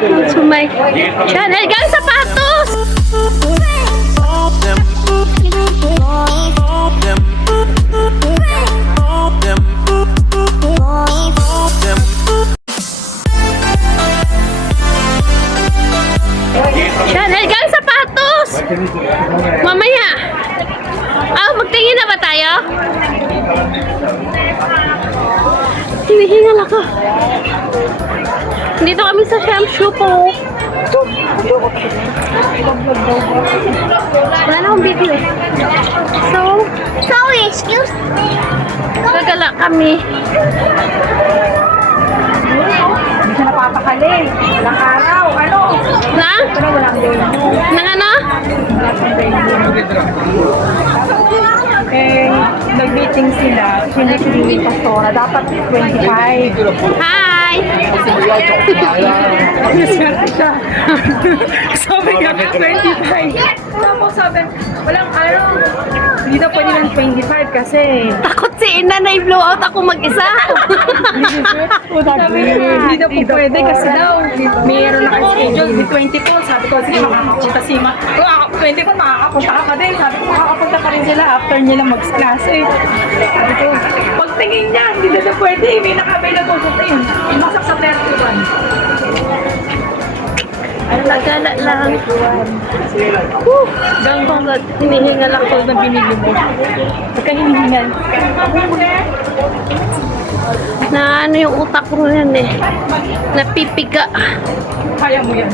to my channel. Gang sapatos! Channel gang sapatos! Mamaya! Magtingin na ba tayo? Hinihingal ako. Dito kami sa shampoo po. Wala na akong video eh. Sorry, excuse me. Gagala kami. Hindi siya napapakali. Walang araw. Ano? Na? Pero walang venue. Nang ano? Eh, nag-meeting sila. Sinisiling ni Pastora. Dapat 25. Hi! Naswerte siya. Sabi ka, 25. Tapos sabi, walang araw. Hindi na pwede ng 25 kasi. Takot si Ina na i-blow out ako mag-isa. Hindi na po pwede kasi daw mayroon na kasi schedule di 24. Sabi ko, sige makakapunta si Ma. 24 makakapunta ka pa din. Sabi ko, makakapunta pa rin sila after nila mag-klase. Sabi ko, pagtingin niya, hindi na pwede. May naka-available sa tayo. Masak sa 31. Nagala lang. Ganggang hinihingal ako na binili mo. Pagka hinihingal. Na ano yung utak ko yan eh. Napipiga. Kaya mo yan.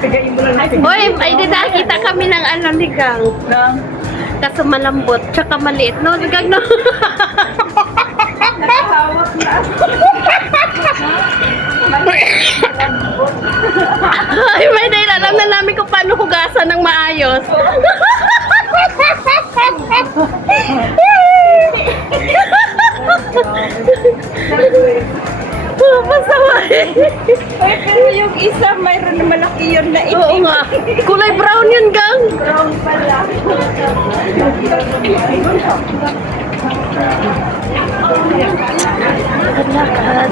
Pigayin mo lang natin. Hoy, ay di nakita kami ng ano ni Gang. Kaso malambot, tsaka maliit. No, Gang no. Nakahawak na. Ay, may dahil alam na namin kung paano hugasan ng maayos. Masama eh. Ay, pero yung isa, mayroon na malaki yun na itim. Oo nga. Kulay brown yun, Gang. Brown pala. Lakad.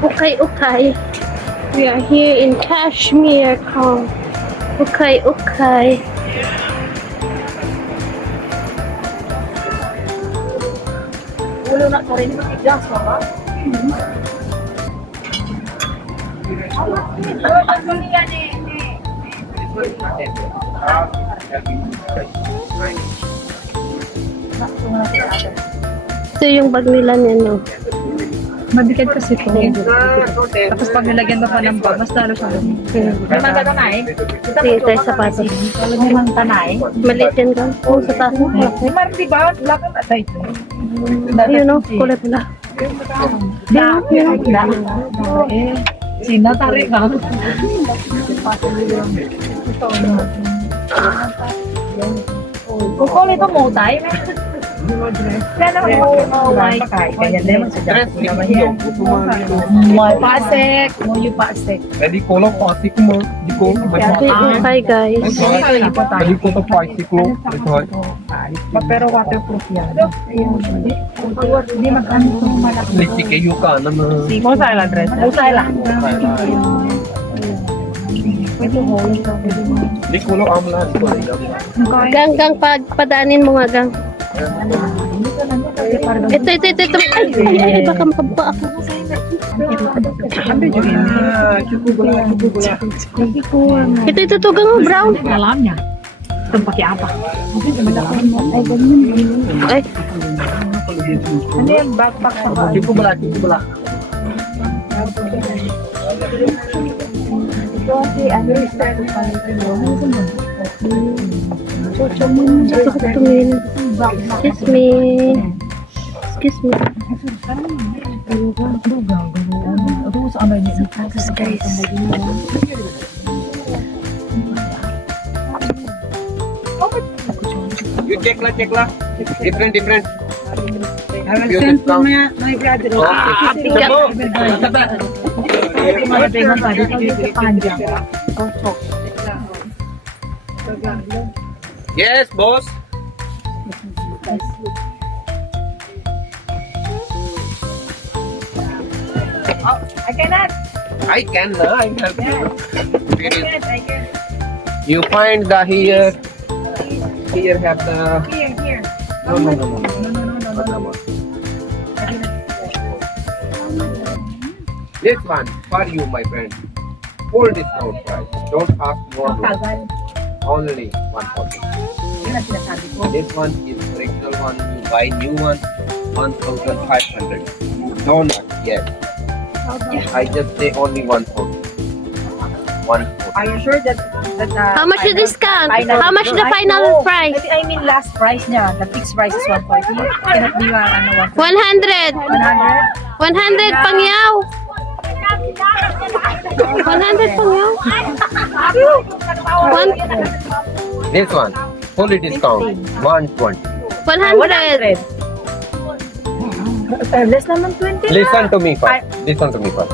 Okay, okay. We are here in Kashmir. Okay, okay. Ulo na ka rin. Just, mama. Ito yung bag nila nino. Mabigat kasi ito. Tapos pag nilagyan mo pa ng bag, mas lalo siya. Naman ka tanay? Sige tayo sapatos. Naman tanay? Maliit yan, Gang. Oo, sa taas mo. Naman, di ba? Lakad at ay. Ayun o, kulay pula. Sina tarik ka. Kung ito mo tayo, sana mo may kaya din sa Japan. Mo pasek, mo yung pasek. Pwede ko lang pasik mo. Di ko. Hi, guys. Pwede ko to pasik mo. Pero waterproof yan. Hindi mag-ano itong malaki. Liti kayo ka naman. Mo sa ilang dress? Mo sa ilang. Pwede mo. Di ko lang amla. Gang, Gang, padaanin mo nga, Gang. Ito. Ay, baka makababa ako. Ito, Gang, brown. Alam niya. Itong pakiapa. Ay, Ano yung backpack sa bahay? Di ko bala. Ito kasi ano yung style ng palitin mo? ito ko tumingin. Excuse me. Sapatos, guys. You check lah. Different. Send po my brother. Yes, boss. I cannot. I can help you. It is- I can. You find the here. Here have the. Here. No. No. This one for you, my friend. Full discount price. Don't ask more. Tagal. Only 140. Yun ang sinasabi ko. This one is original one. You buy new one, 1,500. Donut, yes. I just say only 140. 140. Are you sure that How much the discount? Final- How much the I final know. price? I mean last price niya. The fixed price is 140. Cannot be 140. 100. 100? 100 pangyaw. 100 pangyaw. One, This one, fully discount, 120. 100. Less naman 20 Listen to me first. Listen to me first.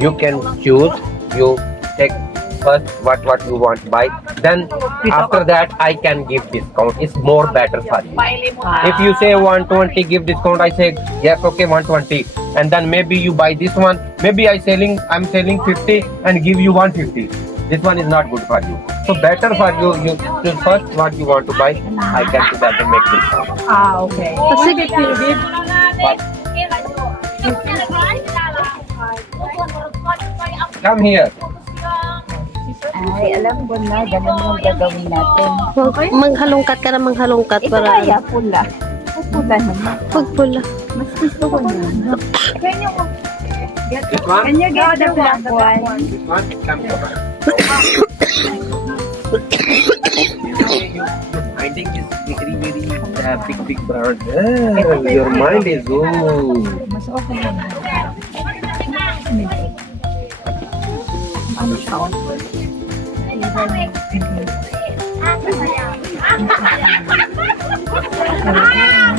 You can choose. You take first what you want to buy. Then after that, I can give discount. It's more better for you. If you say 120, give discount. I say yes, okay, 120. And then maybe you buy this one. Maybe I'm selling 50 and give you 150. This one is not good for you. So better for you. You choose first what you want to buy. I can do that and make discount. Okay. Sige. Come here. Ay, alam ko na, ganun yung gagawin natin. Maghalongkat ka na maghalongkat Ito para kaya pula. Pula naman. pagpula. Mas gusto ko na. Can you This one. Can you get the black one? This one. Come here. Your finding is very big brand. Your mind is Mas okay na. Ano siya?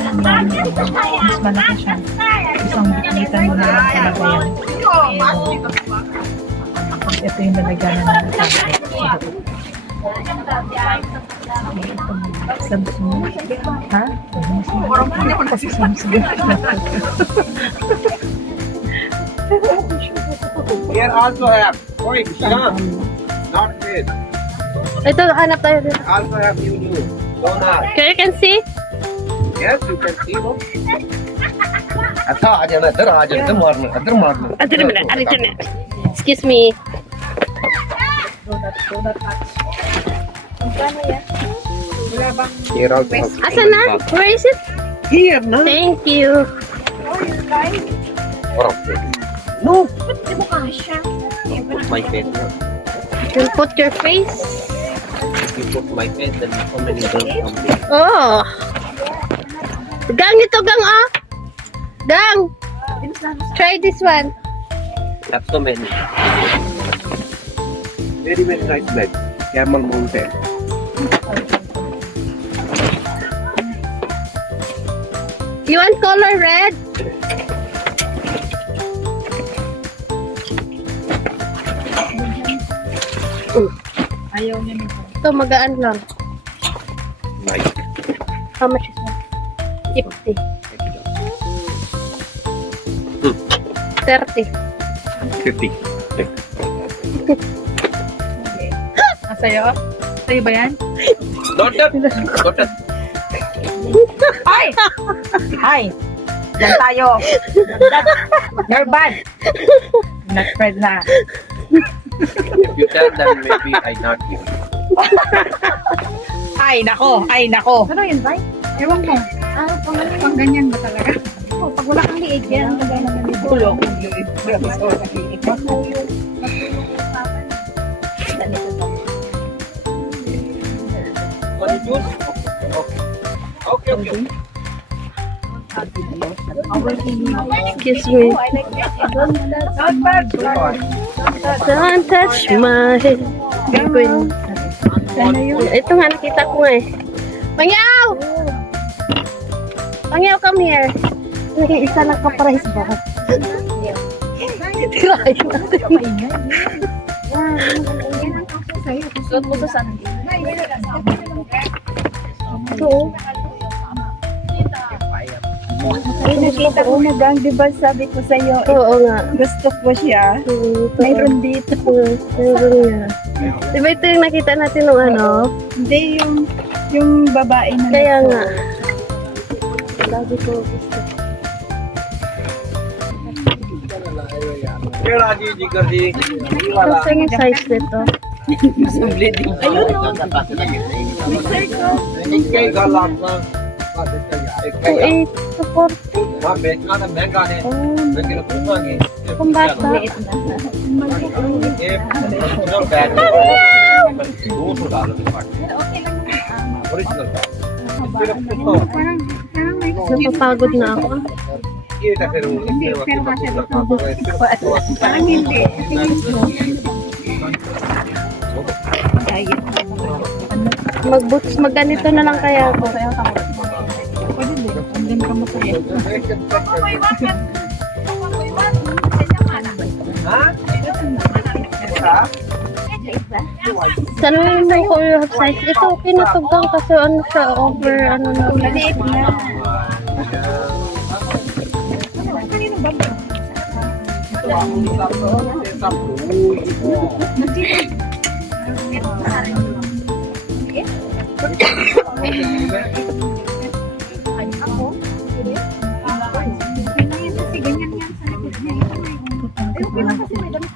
Mas malaki siya. Isang bitan mo na lang talaga yan. Ito yung nalagyan na natin. Samsung. Ha? Kasi Samsung. Here also have. Wait, Sham. Not this. Ito, hanap tayo dito. Also have new. Donut. Okay, you can see? Yes, you can see. No? अच्छा आ जाना इधर मारना Adre mo na, arito na. Excuse me. Here also have. Asa na? Where is it? Here na. Thank you. No. Put my face. You put your face. If you put my face, then so many girls come there. Oh. Gang ito, gang ah. Gang. Try this one. Have so many. Very nice bed. Camel mountain. You want color red? Ayaw niya nito. Ito, magaan lang. Nice. How much is one? 50. 30. 50. Sa'yo? Sa'yo ba yan? Don't touch. Ay! Hi! Yan tayo. You're bad. Not friend na. If you tell them, maybe I not give. Ay, nako. Ay, nako. Ano yun, Bay? Ewan mo. Pang ganyan ba talaga? Pag wala kang liig yan, lagay naman dito. Wala kang liig. Grabe sa wala kang liig. Want to choose? Okay. Excuse me. Don't touch my head. Ito nga, nakita ko nga eh. Pangyaw! Pangyaw, come here. Isa lang ka para isba. Try natin. Suot mo sa sandi. So, Ay, nakita ko na gang, di ba sabi ko sa'yo, Oo nga. gusto ko siya. Ito. Mayroon dito. Meron nga. Diba ito yung nakita natin nung ano? Hindi, yung babae na Kaya nasa- nga. Lagi ko gusto. Kasi yung size nito. Ayun o. 2.8 to 40. Kung bata. Napapagod na ako. Parang hindi. Mag-boots, mag-ganito na lang kaya ako. Saan mo yung ko yung size? Ito, pinatugang kasi ano siya, over, ano na. Maliit na.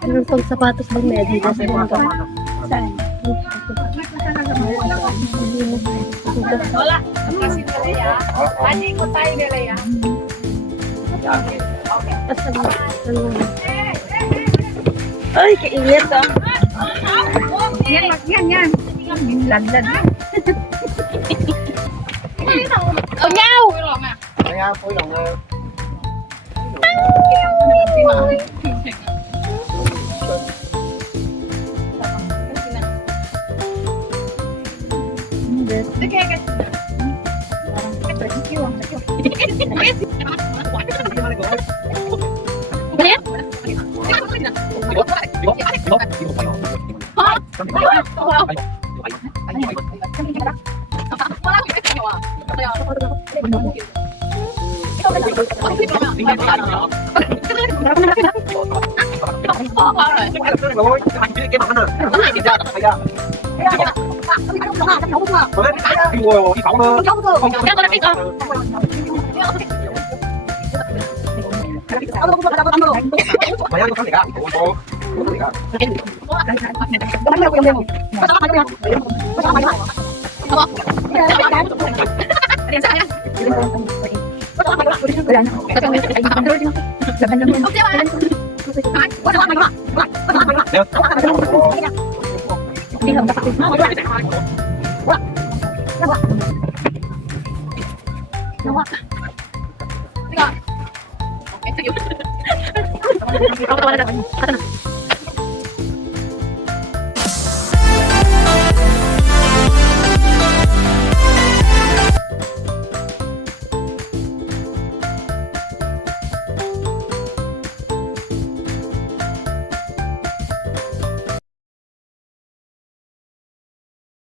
Meron pang sapatos din may Adidas. Ay, kainit ah. Yan. Ladlad. Kunyaw!